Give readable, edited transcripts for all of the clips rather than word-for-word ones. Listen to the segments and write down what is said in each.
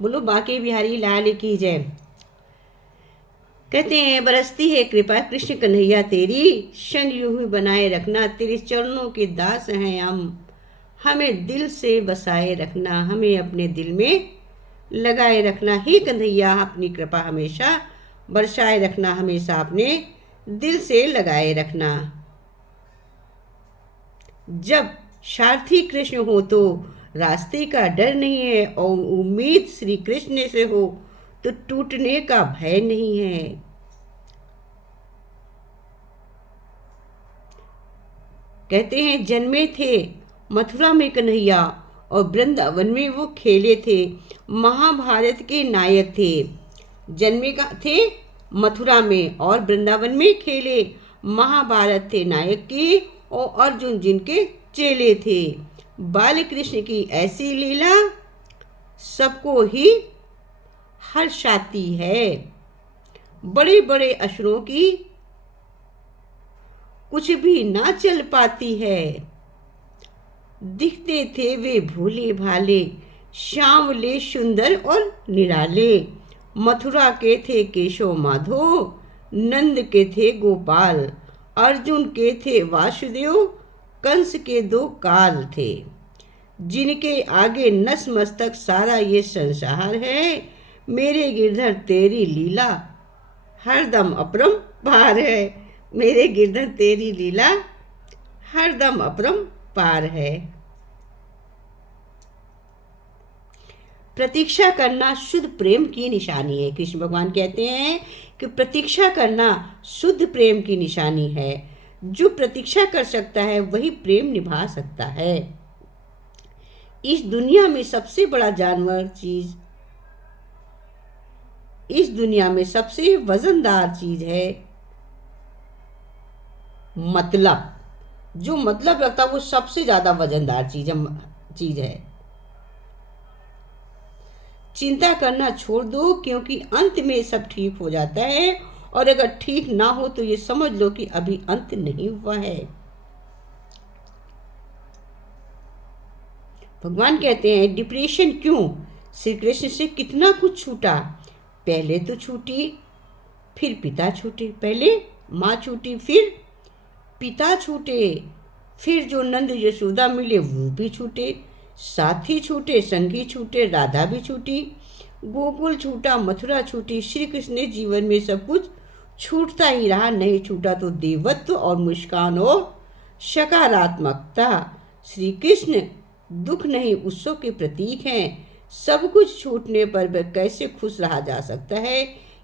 बोलो बांके बिहारी लाल की जय। कहते हैं बरसती है कृपा कृष्ण कन्हैया तेरी, शन यूं ही बनाए रखना, तेरे चरणों के दास हैं हम, हमें दिल से बसाए रखना, हमें अपने दिल में लगाए रखना। ही कन्हैया अपनी कृपा हमेशा बरसाए रखना, हमेशा अपने दिल से लगाए रखना। जब सारथी कृष्ण हो तो रास्ते का डर नहीं है, और उम्मीद श्री कृष्ण से हो तो टूटने का भय नहीं है। कहते हैं जन्मे थे मथुरा में कन्हैया, और वृंदावन में वो खेले थे, महाभारत के नायक थे। जन्मे का थे मथुरा में और वृंदावन में खेले, महाभारत थे नायक के, और अर्जुन जिनके चेले थे। बाल कृष्ण की ऐसी लीला सबको ही हर्षाती है, बड़े बड़े असुरों की कुछ भी ना चल पाती है। दिखते थे वे भोले भाले, श्यामले सुंदर और निराले, मथुरा के थे केशव माधव, नंद के थे गोपाल, अर्जुन के थे वासुदेव, कंस के दो काल थे। जिनके आगे नतमस्तक सारा ये संसार है, मेरे गिरधर तेरी लीला हरदम अपरंपार है, मेरे गिरधर तेरी लीला हरदम अपरंपार है। प्रतीक्षा करना शुद्ध प्रेम की निशानी है। कृष्ण भगवान कहते हैं कि प्रतीक्षा करना शुद्ध प्रेम की निशानी है। जो प्रतीक्षा कर सकता है वही प्रेम निभा सकता है। इस दुनिया में सबसे बड़ा जानवर चीज, इस दुनिया में सबसे वजनदार चीज है मतलब। जो मतलब रखता है वो सबसे ज्यादा वजनदार चीज है। चिंता करना छोड़ दो, क्योंकि अंत में सब ठीक हो जाता है, और अगर ठीक ना हो तो ये समझ लो कि अभी अंत नहीं हुआ है। भगवान कहते हैं डिप्रेशन क्यों? श्री कृष्ण से कितना कुछ छूटा। पहले तो छूटी, फिर पिता छूटे, पहले माँ छूटी, फिर पिता छूटे, फिर जो नंद यशोदा मिले वो भी छूटे, साथी छूटे, संगी छूटे, राधा भी छूटी, गोकुल छूटा, मथुरा छूटी। श्री कृष्ण ने जीवन में सब कुछ छूटता ही रहा, नहीं छूटा तो देवत्व और मुस्कान और सकारात्मकता। श्री कृष्ण दुख नहीं उत्सव के प्रतीक हैं। सब कुछ छूटने पर वह कैसे खुश रहा जा सकता है,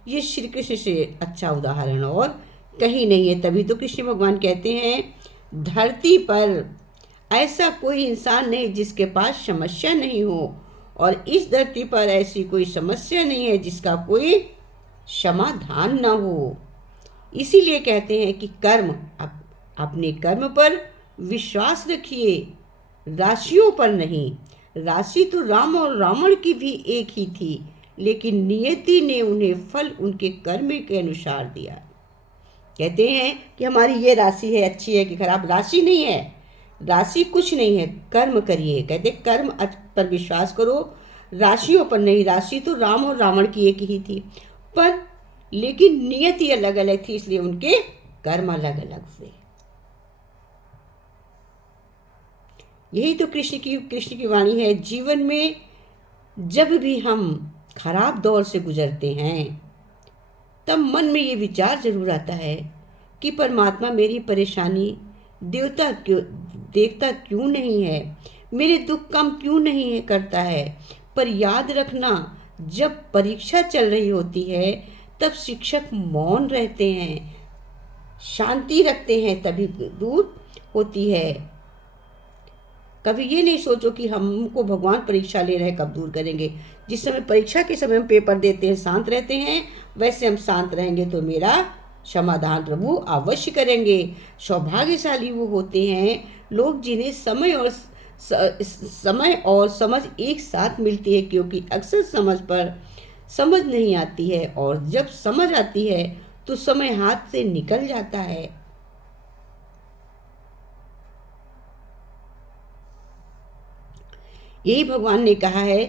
ये श्री कृष्ण से अच्छा उदाहरण और कहीं नहीं है। तभी तो कृष्ण भगवान कहते हैं धरती पर ऐसा कोई इंसान नहीं जिसके पास समस्या नहीं हो, और इस धरती पर ऐसी कोई समस्या नहीं है जिसका कोई समाधान न हो। इसीलिए कहते हैं कि अपने कर्म पर विश्वास रखिए, राशियों पर नहीं। राशि तो राम और रावण की भी एक ही थी, लेकिन नियति ने उन्हें फल उनके कर्म के अनुसार दिया। कहते हैं कि हमारी ये राशि है, अच्छी है कि खराब, राशि नहीं है, राशि कुछ नहीं है, कर्म करिए। कहते कर्म पर विश्वास करो, राशियों पर नहीं। राशि तो राम और रावण की एक ही थी, पर लेकिन नियति अलग अलग थी, इसलिए उनके कर्म अलग अलग हुए। यही तो कृष्ण की वाणी है। जीवन में जब भी हम खराब दौर से गुजरते हैं तब मन में ये विचार जरूर आता है कि परमात्मा मेरी परेशानी देखता क्यों नहीं है, मेरे दुख कम क्यों नहीं करता है। पर याद रखना, जब परीक्षा चल रही होती है तब शिक्षक मौन रहते हैं, शांति रखते हैं, तभी दूर होती है। कभी ये नहीं सोचो कि हमको भगवान परीक्षा ले रहे हैं, कब दूर करेंगे। जिस समय परीक्षा के समय हम पेपर देते हैं, शांत रहते हैं, वैसे हम शांत रहेंगे तो मेरा समाधान प्रभु अवश्य करेंगे। सौभाग्यशाली वो होते हैं लोग जिन्हें समय और समझ एक साथ मिलती है, क्योंकि अक्सर समझ नहीं आती है, और जब समझ आती है तो समय हाथ से निकल जाता है। यही भगवान ने कहा है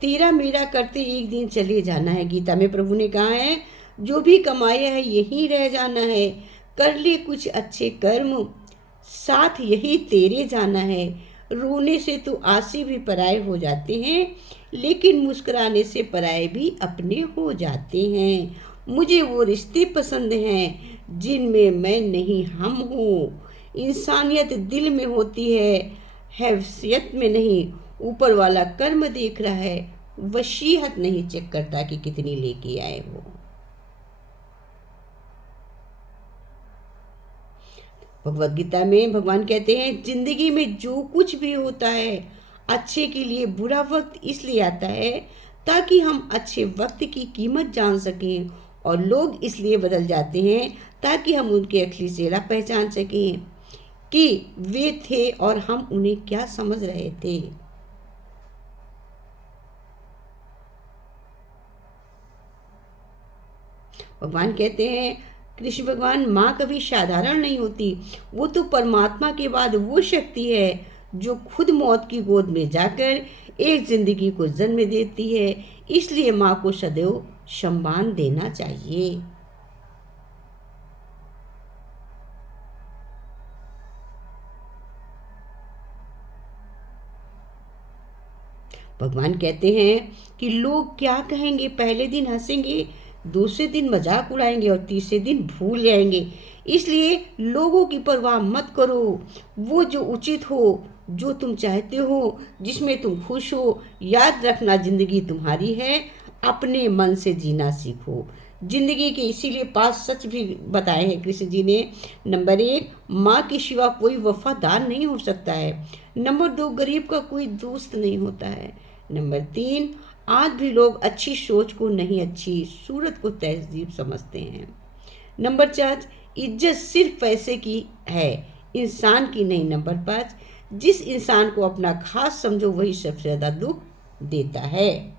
तेरा मेरा करते एक दिन चले जाना है। गीता में प्रभु ने कहा है, जो भी कमाया है यहीं रह जाना है। कर ले कुछ अच्छे कर्म, साथ यही तेरे जाना है। रोने से तो आंसू भी पराए हो जाते हैं, लेकिन मुस्कुराने से पराए भी अपने हो जाते हैं। मुझे वो रिश्ते पसंद हैं जिनमें मैं नहीं हम हूँ। इंसानियत दिल में होती है, हैसियत में नहीं। ऊपर वाला कर्म देख रहा है, वसीयत नहीं चेक करता कि कितनी लेके आए वो। भगवत गीता में भगवान कहते हैं, जिंदगी में जो कुछ भी होता है अच्छे के लिए। बुरा वक्त इसलिए आता है ताकि हम अच्छे वक्त की कीमत जान सकें, और लोग इसलिए बदल जाते हैं ताकि हम उनके असली चेहरा पहचान सकें कि वे थे और हम उन्हें क्या समझ रहे थे। भगवान कहते हैं, कृष्ण भगवान, माँ कभी साधारण नहीं होती। वो तो परमात्मा के बाद वो शक्ति है जो खुद मौत की गोद में जाकर एक जिंदगी को जन्म देती है। इसलिए माँ को सदैव सम्मान देना चाहिए। भगवान कहते हैं कि लोग क्या कहेंगे। पहले दिन हंसेंगे, दूसरे दिन मजाक उड़ाएंगे और तीसरे दिन भूल जाएंगे। इसलिए लोगों की परवाह मत करो। वो जो उचित हो, जो तुम चाहते हो, जिसमें तुम खुश हो। याद रखना, जिंदगी तुम्हारी है, अपने मन से जीना सीखो। जिंदगी के इसीलिए 5 सच भी बताए हैं कृष्ण जी ने। नंबर 1, माँ के सिवा कोई वफादार नहीं हो सकता है। नंबर 2, गरीब का कोई दोस्त नहीं होता है। नंबर 3, आज भी लोग अच्छी सोच को नहीं, अच्छी सूरत को तहजीब समझते हैं। नंबर 4, इज्जत सिर्फ पैसे की है, इंसान की नहीं। नंबर 5, जिस इंसान को अपना खास समझो वही सबसे ज़्यादा दुख देता है।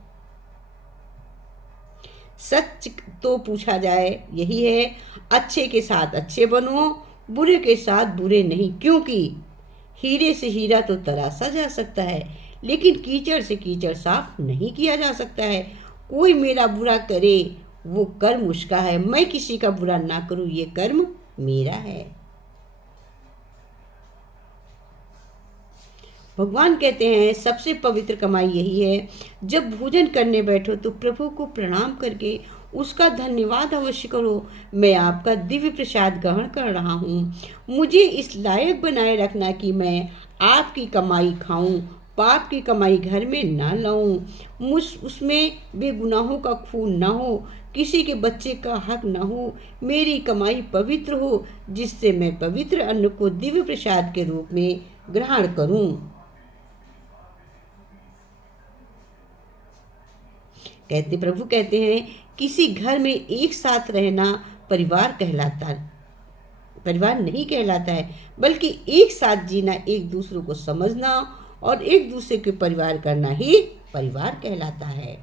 सच तो पूछा जाए यही है, अच्छे के साथ अच्छे बनो, बुरे के साथ बुरे नहीं। क्योंकि हीरे से हीरा तो तराशा जा सकता है, लेकिन कीचड़ से कीचड़ साफ नहीं किया जा सकता है। कोई मेरा बुरा करे वो कर्म उसका है, मैं किसी का बुरा ना करूं ये कर्म मेरा है। भगवान कहते हैं, सबसे पवित्र कमाई यही है, जब भोजन करने बैठो तो प्रभु को प्रणाम करके उसका धन्यवाद अवश्य करो। मैं आपका दिव्य प्रसाद ग्रहण कर रहा हूँ। मुझे इस लायक बनाए रखना कि मैं आपकी कमाई खाऊं, पाप की कमाई घर में ना लाऊं। उसमें बेगुनाहों का खून ना हो, किसी के बच्चे का हक ना हो। मेरी कमाई पवित्र हो, जिससे मैं पवित्र अन्न को दिव्य प्रसाद के रूप में ग्रहण करूं। प्रभु कहते हैं, किसी घर में एक साथ रहना परिवार नहीं कहलाता है, बल्कि एक साथ जीना, एक दूसरे को समझना और एक दूसरे के परिवार करना ही परिवार कहलाता है।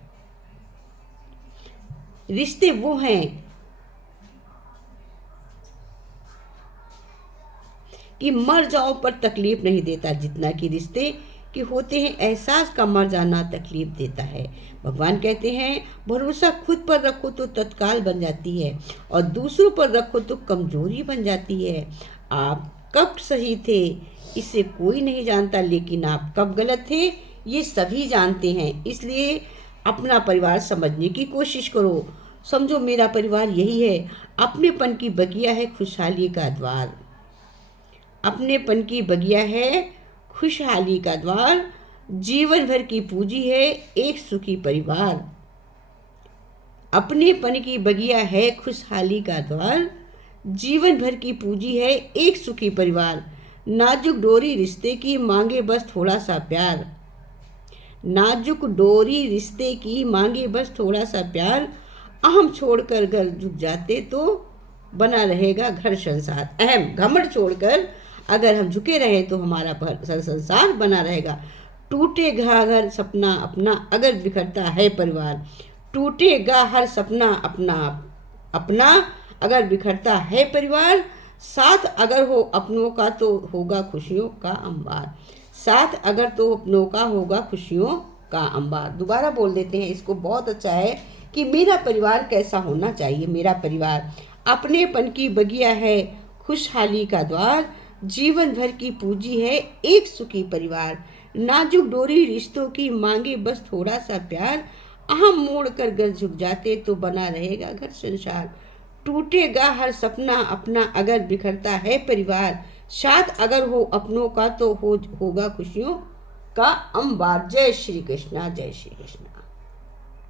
रिश्ते वो हैं कि मर जाओ पर तकलीफ नहीं देता, जितना कि रिश्ते कि होते हैं एहसास का मर जाना तकलीफ देता है। भगवान कहते हैं, भरोसा खुद पर रखो तो तत्काल बन जाती है, और दूसरों पर रखो तो कमजोरी बन जाती है। आप कब सही थे इसे कोई नहीं जानता, लेकिन आप कब गलत थे ये सभी जानते हैं। इसलिए अपना परिवार समझने की कोशिश करो। समझो मेरा परिवार यही है। अपनेपन की बगिया है खुशहाली का द्वार। अपनेपन की बगिया है खुशहाली का द्वार, जीवन भर की पूंजी है एक सुखी परिवार। अपनेपन की बगिया है खुशहाली का द्वार, जीवन भर की पूंजी है एक सुखी परिवार। नाजुक डोरी रिश्ते की मांगे बस थोड़ा सा प्यार। नाजुक डोरी रिश्ते की मांगे बस थोड़ा सा प्यार। अहम छोड़कर घर झुक जाते तो बना रहेगा घर संसार। अहम घमंड छोड़कर अगर हम झुके रहे तो हमारा संसार बना रहेगा। टूटेगा हर सपना अपना अगर बिखरता है परिवार। टूटेगा हर सपना अपना अपना अगर बिखरता है परिवार। साथ अगर हो अपनों का तो होगा खुशियों का अंबार। साथ अगर तो अपनों का होगा खुशियों का अंबार। दोबारा बोल देते हैं इसको, बहुत अच्छा है कि मेरा परिवार कैसा होना चाहिए। मेरा परिवार अपनेपन की बगिया है, खुशहाली का द्वार, जीवन भर की पूंजी है एक सुखी परिवार। नाजुक डोरी रिश्तों की मांगे बस थोड़ा सा प्यार, अहम मोड़ कर घर झुक जाते तो बना रहेगा घर संसार। टूटेगा हर सपना अपना अगर बिखरता है परिवार, साथ अगर हो अपनों का तो होगा खुशियों का अंबार। जय श्री कृष्णा, जय श्री कृष्णा।